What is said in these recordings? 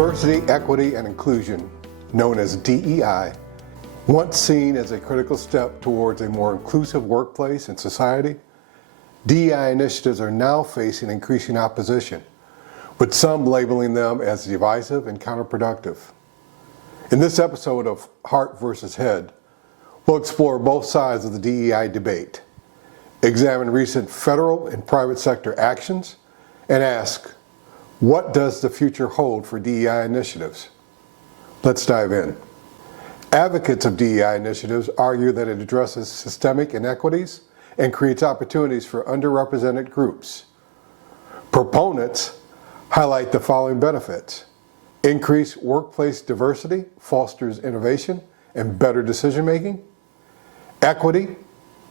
Diversity, equity, and inclusion, known as DEI, once seen as a critical step towards a more inclusive workplace and society, DEI initiatives are now facing increasing opposition, with some labeling them as divisive and counterproductive. In this episode of Heart versus Head, we'll explore both sides of the DEI debate, examine recent federal and private sector actions, and ask, what does the future hold for DEI initiatives? Let's dive in. Advocates of DEI initiatives argue that it addresses systemic inequities and creates opportunities for underrepresented groups. Proponents highlight the following benefits. Increased workplace diversity fosters innovation and better decision-making. Equity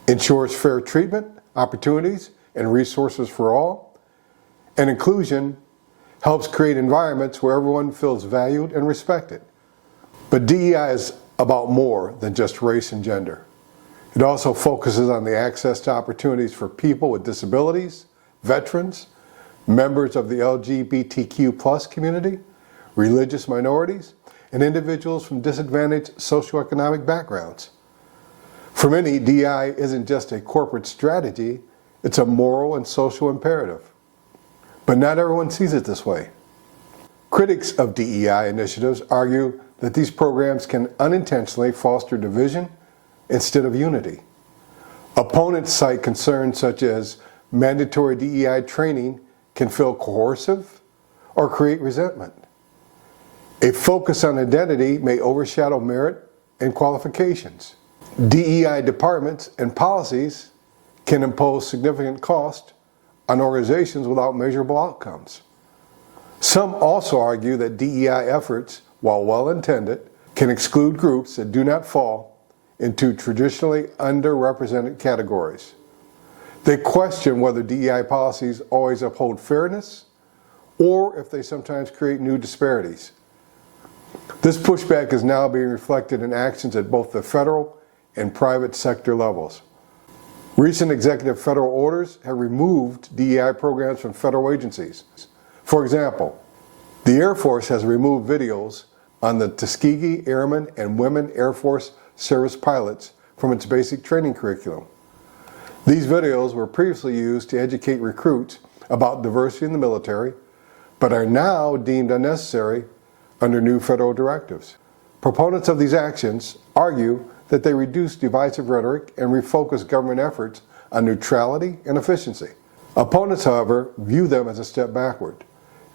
ensures fair treatment, opportunities, and resources for all. And inclusion helps create environments where everyone feels valued and respected. But DEI is about more than just race and gender. It also focuses on the access to opportunities for people with disabilities, veterans, members of the LGBTQ+ community, religious minorities, and individuals from disadvantaged socioeconomic backgrounds. For many, DEI isn't just a corporate strategy, it's a moral and social imperative. But not everyone sees it this way. Critics of DEI initiatives argue that these programs can unintentionally foster division instead of unity. Opponents cite concerns such as mandatory DEI training can feel coercive or create resentment. A focus on identity may overshadow merit and qualifications. DEI departments and policies can impose significant cost on organizations without measurable outcomes. Some also argue that DEI efforts, while well-intended, can exclude groups that do not fall into traditionally underrepresented categories. They question whether DEI policies always uphold fairness or if they sometimes create new disparities. This pushback is now being reflected in actions at both the federal and private sector levels. Recent executive federal orders have removed DEI programs from federal agencies. For example, the Air Force has removed videos on the Tuskegee Airmen and Women Air Force Service pilots from its basic training curriculum. These videos were previously used to educate recruits about diversity in the military, but are now deemed unnecessary under new federal directives. Proponents of these actions argue that they reduce divisive rhetoric and refocus government efforts on neutrality and efficiency. Opponents, however, view them as a step backward,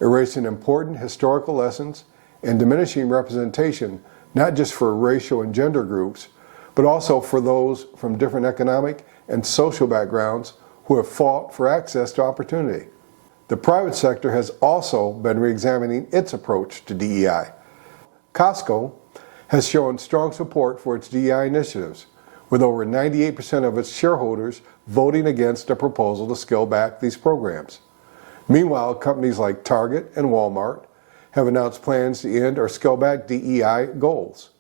erasing important historical lessons and diminishing representation not just for racial and gender groups, but also for those from different economic and social backgrounds who have fought for access to opportunity. The private sector has also been re-examining its approach to DEI. Costco has shown strong support for its DEI initiatives, with over 98% of its shareholders voting against a proposal to scale back these programs. Meanwhile, companies like Target and Walmart have announced plans to end or scale back DEI goals.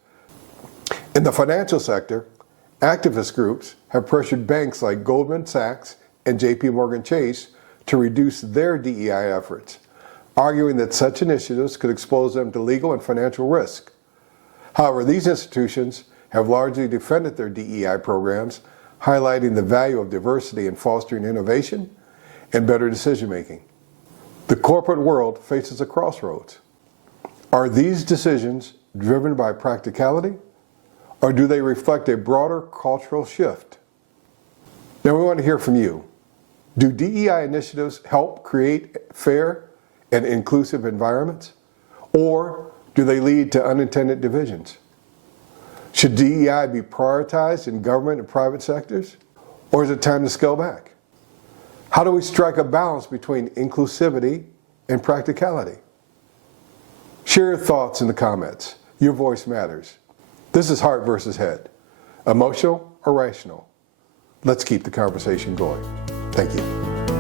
In the financial sector, activist groups have pressured banks like Goldman Sachs and JP Chase to reduce their DEI efforts, arguing that such initiatives could expose them to legal and financial risk. However, these institutions have largely defended their DEI programs, highlighting the value of diversity in fostering innovation and better decision-making. The corporate world faces a crossroads. Are these decisions driven by practicality, or do they reflect a broader cultural shift? Now we want to hear from you. Do DEI initiatives help create fair and inclusive environments, or do they lead to unintended divisions? Should DEI be prioritized in government and private sectors, or is it time to scale back? How do we strike a balance between inclusivity and practicality? Share your thoughts in the comments. Your voice matters. This is Heart versus Head. Emotional or rational? Let's keep the conversation going. Thank you.